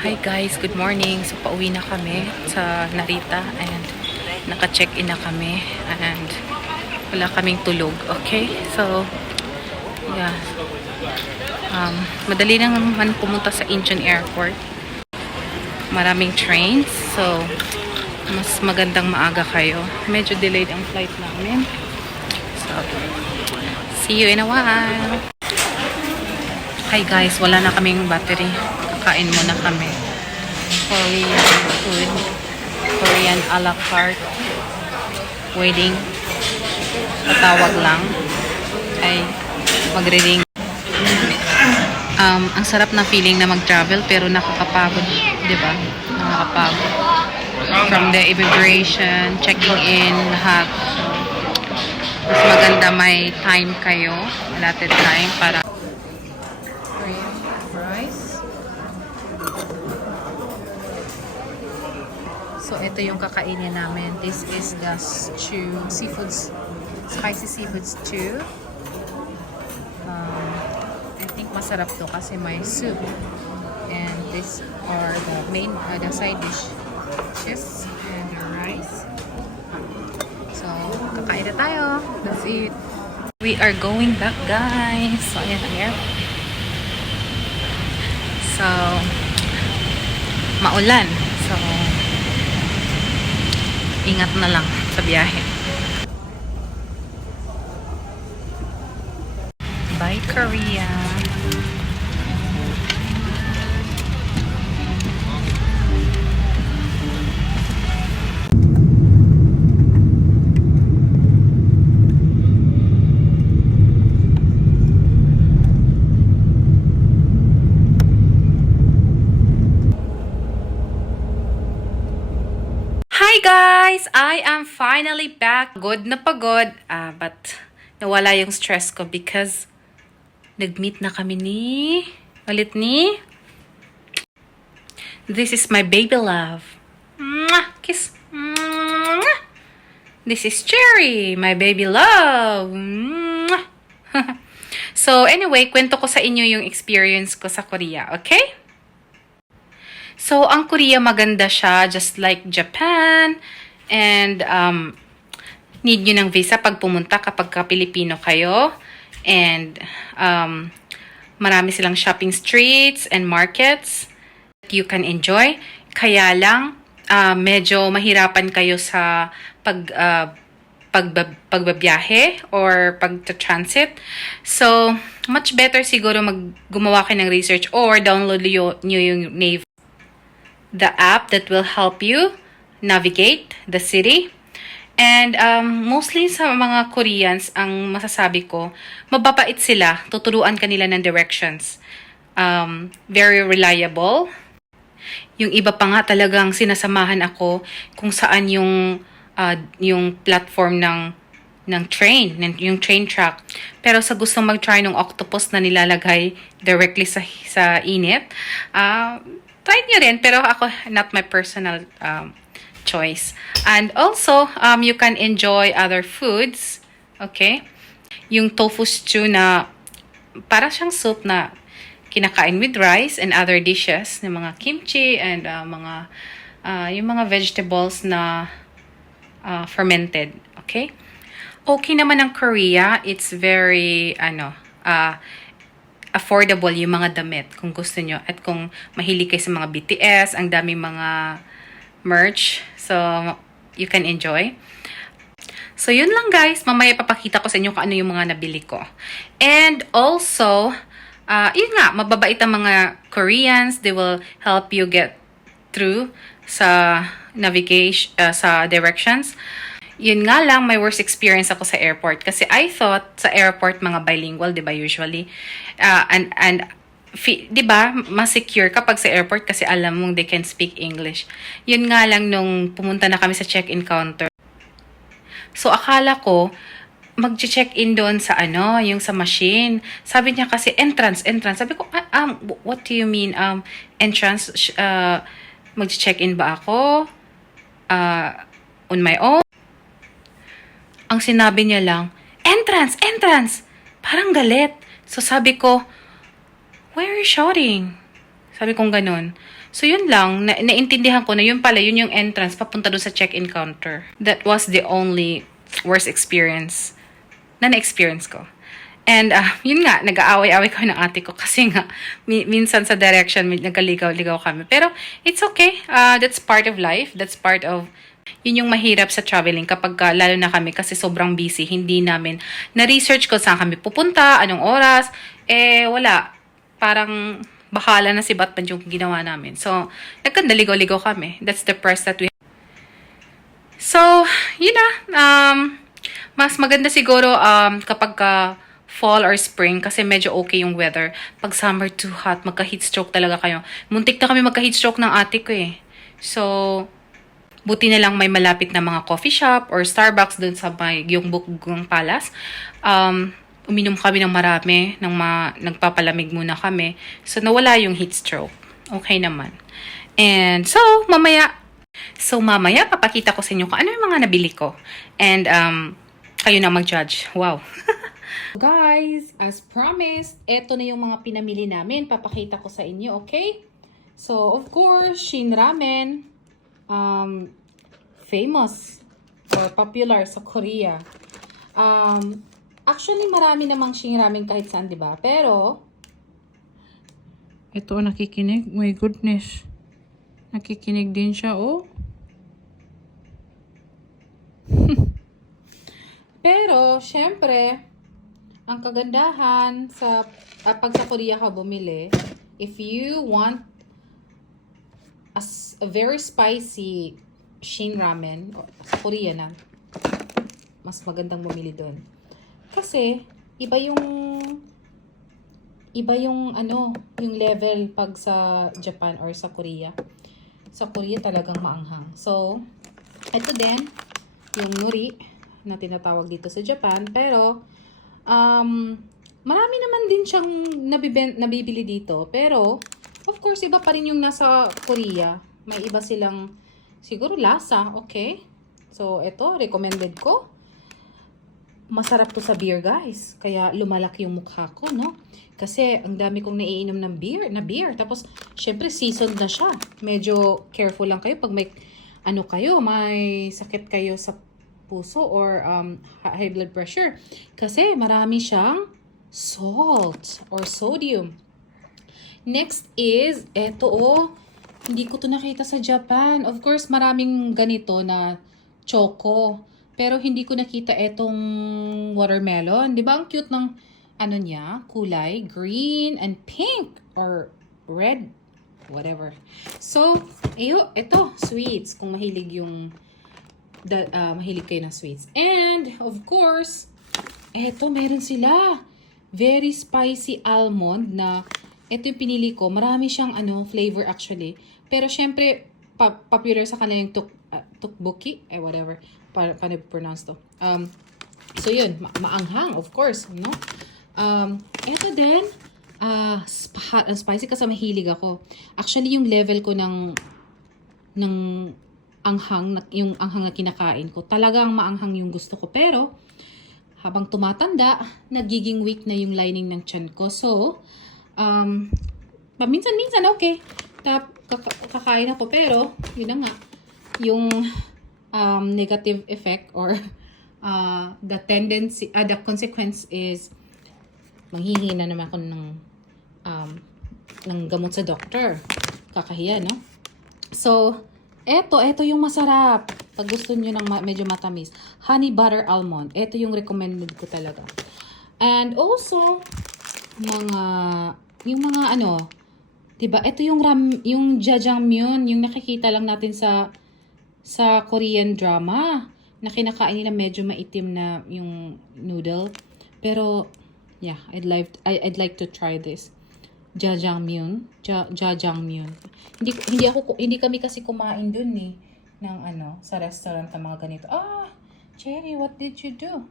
Hi guys, good morning. So pauwi na kami sa Narita and naka-check-in na kami and wala kaming tulog. Okay? So yeah. Madali lang naman pumunta sa Incheon Airport. Maraming trains. So mas magandang maaga kayo. Medyo delayed ang flight namin. So see you in a while. Hi guys, wala na kaming battery. Kakain muna kami. Korean food. Korean a la carte. Waiting. Tatawag lang. Ay, magre-ring. Ang sarap na feeling na mag-travel pero nakakapagod. Diba? Nakakapagod. From the immigration, checking in, lahat. Mas maganda may time kayo. Allotted time para So, ito yung kakainin namin. This is the stew, spicy seafood stew. I think masarap to kasi may soup. And these are the side dishes and the rice. So, kakain na tayo. That's it. We are going back, guys. So, ayan ang airport. So, maulan. So, ingat na lang sa biyahe. Bye, Korea! Hi guys! I am finally back. Pagod na pagod. But nawala yung stress ko because nag-meet na kami This is my baby love. Mwah! Kiss. Mwah! This is Cherry, my baby love. Mwah! So anyway, kwento ko sa inyo yung experience ko sa Korea, okay? So, ang Korea maganda siya, just like Japan. And, need nyo ng visa pag pumunta kapag Pilipino kayo. And, marami silang shopping streets and markets that you can enjoy. Kaya lang, medyo mahirapan kayo sa pagbabiyahe or pagta-transit. So, much better siguro gumawa kayo ng research or download nyo yung Naver, the app that will help you navigate the city. And mostly sa mga Koreans, ang masasabi ko, mababait sila. Tuturuan kanila ng directions. Very reliable. Yung iba pa nga talagang sinasamahan ako kung saan yung platform ng train, yung train track. Pero sa gustong mag-try ng octopus na nilalagay directly sa init, try nyo rin, pero ako, not my personal choice. And also, you can enjoy other foods. Okay? Yung tofu stew na para siyang soup na kinakain with rice and other dishes, ng mga kimchi and yung mga vegetables na fermented. Okay? Okay naman ang Korea. It's very, affordable yung mga damit kung gusto nyo. At kung mahilig kayo sa mga BTS, ang daming mga merch. So, you can enjoy. So, yun lang guys. Mamaya papakita ko sa inyo kung ano yung mga nabili ko. And also, yun nga, mababait ang mga Koreans. They will help you get through sa navigation, sa directions. Yun nga lang, may worst experience ako sa airport. Kasi I thought sa airport, mga bilingual, di ba, usually. Di ba, mas secure kapag sa airport kasi alam mong they can speak English. Yun nga lang nung pumunta na kami sa check-in counter. So, akala ko, mag-check-in doon sa yung sa machine. Sabi niya kasi, entrance. Sabi ko, what do you mean, entrance? Mag-check-in ba ako? On my own? Ang sinabi niya lang, entrance! Parang galit. So sabi ko, why are you shouting? Sabi kong ganun. So, yun lang. Naintindihan ko na yun pala, yun yung entrance papunta doon sa check-in counter. That was the only worst experience na na-experience ko. And, yun nga, nag-aaway-aaway kami ng ate ko kasi nga, minsan sa direction, nagkaligaw-ligaw kami. Pero, it's okay. That's part of life. That's part of, yun yung mahirap sa traveling kapag lalo na kami kasi sobrang busy. Hindi namin na-research ko saan kami pupunta, anong oras. Wala. Parang, bahala na si Batman yung ginawa namin. So, nagkandaligaw-ligaw kami. That's the press that we. So, yun na. Mas maganda siguro kapag fall or spring kasi medyo okay yung weather. Pag summer too hot, magka-heat stroke talaga kayo. Muntik na kami magka-heat stroke ng ate ko eh. So, buti na lang may malapit na mga coffee shop or Starbucks dun sa may Gyeongbokgung Palace. Uminom kami ng marami, nagpapalamig muna kami. So, nawala yung heat stroke. Okay naman. And so, mamaya, papakita ko sa inyo kung ano yung mga nabili ko. And, kayo na mag-judge. Wow. Guys, as promised, eto na yung mga pinamili namin. Papakita ko sa inyo, okay? So, of course, Shin Ramen. Famous or popular sa Korea. Actually, marami namang Shin Ramen kahit saan, di ba? Pero, ito, nakikinig. My goodness. Nakikinig din siya, oh. Pero, syempre, ang kagandahan sa pag sa Korea ka bumili, if you want a very spicy Shin Ramen, sa Korea na, mas magandang bumili doon. Kasi, iba yung yung level pag sa Japan or sa Korea. Sa Korea talagang maanghang. So, ito din, yung nori na tinatawag dito sa Japan. Pero, marami naman din siyang nabibili dito. Pero, of course, iba pa rin yung nasa Korea. May iba silang, siguro lasa, okay? So, ito, recommended ko. Masarap to sa beer, guys. Kaya lumalaki yung mukha ko, no? Kasi ang dami kong naiinom ng beer. Tapos, syempre, seasoned na siya. Medyo careful lang kayo pag may sakit kayo sa puso or high blood pressure. Kasi marami siyang salt or sodium. Next is, eto hindi ko to nakita sa Japan. Of course, maraming ganito na choco. Pero hindi ko nakita etong watermelon. Di ba ang cute ng niya, kulay, green and pink or red, whatever. So, ito, sweets. Kung mahilig mahilig kayo ng sweets. And, of course, eto, meron sila. Very spicy almond na, ito yung pinili ko. Marami siyang flavor actually. Pero, syempre, popular sa kanila yung tteokbokki, whatever. Paano pronounce to? So, yun. Maanghang, of course. No? Ito din, hot and spicy kasi mahilig ako. Actually, yung level ko ng anghang, yung anghang na kinakain ko, talagang maanghang yung gusto ko. Pero, habang tumatanda, nagiging weak na yung lining ng tiyan ko. So, minsan okay. Kakain ako. Pero, yun na nga, yung negative effect or the consequence is manghihina naman ako ng gamot sa doctor. Kakahiya, no? So, eto yung masarap. Pag gusto nyo ng medyo matamis. Honey butter almond. Eto yung recommended ko talaga. And also, yung mga diba? Eto yung jjajangmyeon. Yung nakikita lang natin sa Korean drama. Na kinakain nila medyo maitim na yung noodle. Pero, yeah, I'd like to try this. Jjajangmyeon. Jjajangmyeon. Hindi kami kasi kumain dun ng sa restaurant ng mga ganito. Cherry, what did you do?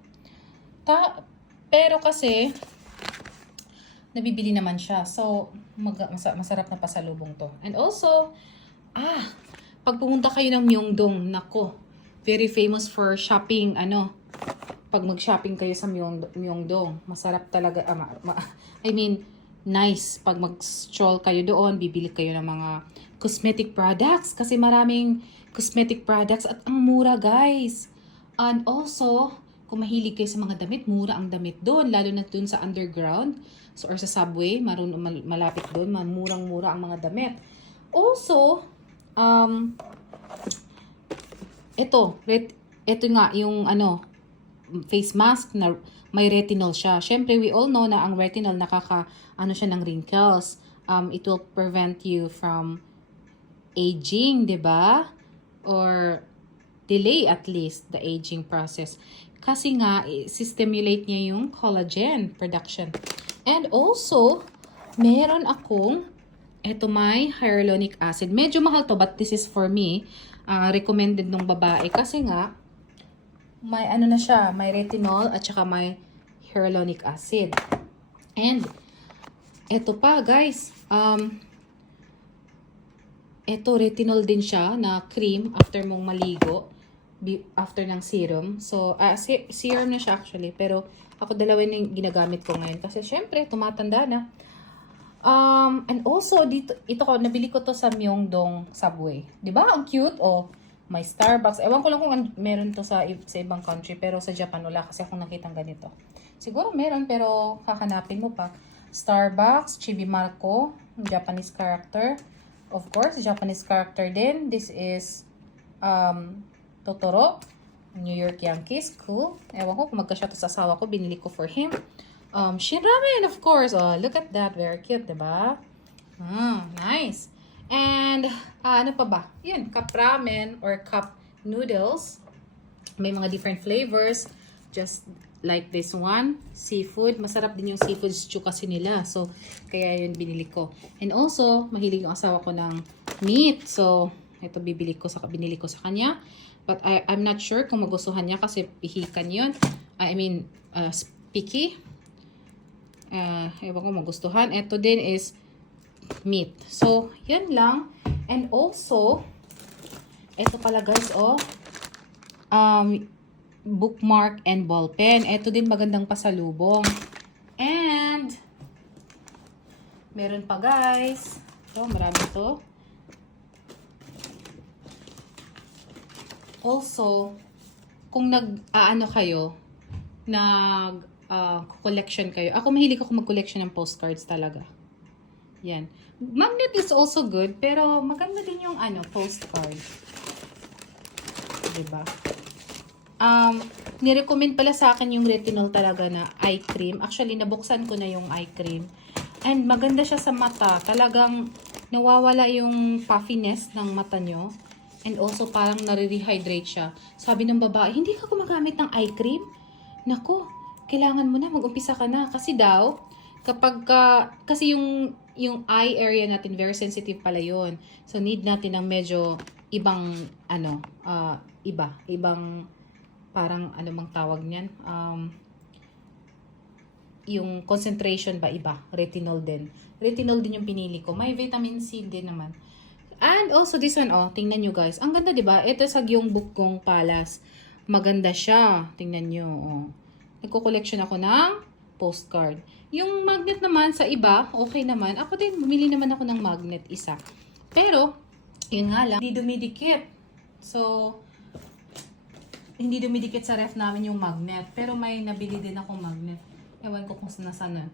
Pero kasi nabibili naman siya. So, masarap na pasalubong to. And also, pag pumunta kayo ng Myeongdong, nako, very famous for shopping, pag mag-shopping kayo sa Myeongdong, masarap talaga, nice. Pag mag-stroll kayo doon, bibili kayo ng mga cosmetic products kasi maraming cosmetic products at ang mura guys. And also, kung mahilig kayo sa mga damit, mura ang damit doon, lalo na doon sa underground or sa subway, malapit doon, murang-mura ang mga damit. Also, ito nga yung face mask na may retinol siya. Syempre, we all know na ang retinol siya ng wrinkles. It will prevent you from aging, 'di ba? Or delay at least the aging process. Kasi nga, stimulate niya yung collagen production. And also, meron akong may hyaluronic acid. Medyo mahal to, but this is for me. Recommended nung babae. Kasi nga, may may retinol at saka may hyaluronic acid. And, eto pa guys, retinol din siya na cream after mong maligo, after ng serum. So, serum na siya actually, pero ako dalawa na yung ginagamit ko ngayon. Kasi syempre, tumatanda na. And also, nabili ko to sa Myeongdong Subway. 'Di ba? Ang cute. May Starbucks. Ewan ko lang kung meron to sa ibang country, pero sa Japan wala kasi akong nakitang ganito. Siguro meron, pero hahanapin mo pa. Starbucks, Chibi Marco, Japanese character. Of course, Japanese character din. This is Totoro, New York Yankees. Cool. Ewan ko kung magkasya to sa asawa ko. Binili ko for him. Shin Ramen, of course. Look at that. Very cute, diba? Nice. And, ano pa ba? Yan, cup ramen or cup noodles. May mga different flavors. Just like this one. Seafood. Masarap din yung seafood stew kasi nila. So, kaya yun binili ko. And also, mahilig yung asawa ko ng meat. So, ito binili ko sa kanya. But I'm not sure kung magustuhan niya kasi pihikan yun. Picky. Ewan ko magustuhan. Ito din is meat. So, yan lang. And also, ito pala guys, bookmark and ball pen. Ito din magandang pasalubong. And, meron pa guys. Marami to. Also, kung collection kayo. Ako mahilig ako mag-collection ng postcards talaga. Yan. Magnet is also good, pero maganda din yung postcard. Diba? Nirecommend pala sa akin yung retinol talaga na eye cream. Actually, nabuksan ko na yung eye cream. And maganda siya sa mata. Talagang nawawala yung puffiness ng mata nyo. And also parang nare-rehydrate siya. Sabi ng babae, hindi ka gumagamit ng eye cream? Nako, kailangan mo na, mag-umpisa ka na. Kasi daw, kasi yung eye area natin, very sensitive pala yun. So, need natin ng medyo ibang, ibang, parang, bang tawag niyan? Yung concentration ba, iba. Retinol din. Retinol din yung pinili ko. May vitamin C din naman. And also, this one, tingnan nyo guys. Ang ganda, diba? Ito sa Gyeongbokgung Palace. Maganda siya. Tingnan nyo, Nagko-collection ako ng postcard. Yung magnet naman sa iba, okay naman. Ako din, bumili naman ako ng magnet isa. Pero, yun nga lang, hindi dumidikit. So, hindi dumidikit sa ref namin yung magnet. Pero may nabili din akong magnet. Ewan ko kung nasaan nun.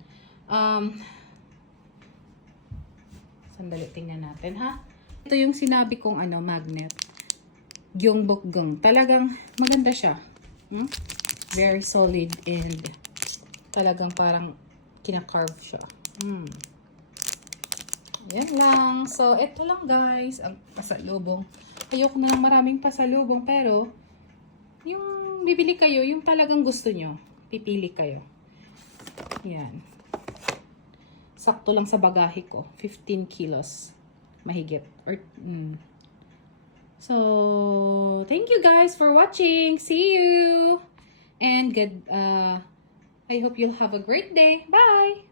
Sandali, tingnan natin, ha? Ito yung sinabi kong magnet. Gyeongbokgung. Talagang maganda siya. Very solid and talagang parang kina-carve siya. Yan lang. So, ito lang guys, ang pasalubong. Ayoko na ng maraming pasalubong, pero yung bibili kayo, yung talagang gusto nyo, pipili kayo. Yan. Sakto lang sa bagahe ko. 15 kilos. Mahigit. So, thank you guys for watching. See you! And I hope you'll have a great day. Bye!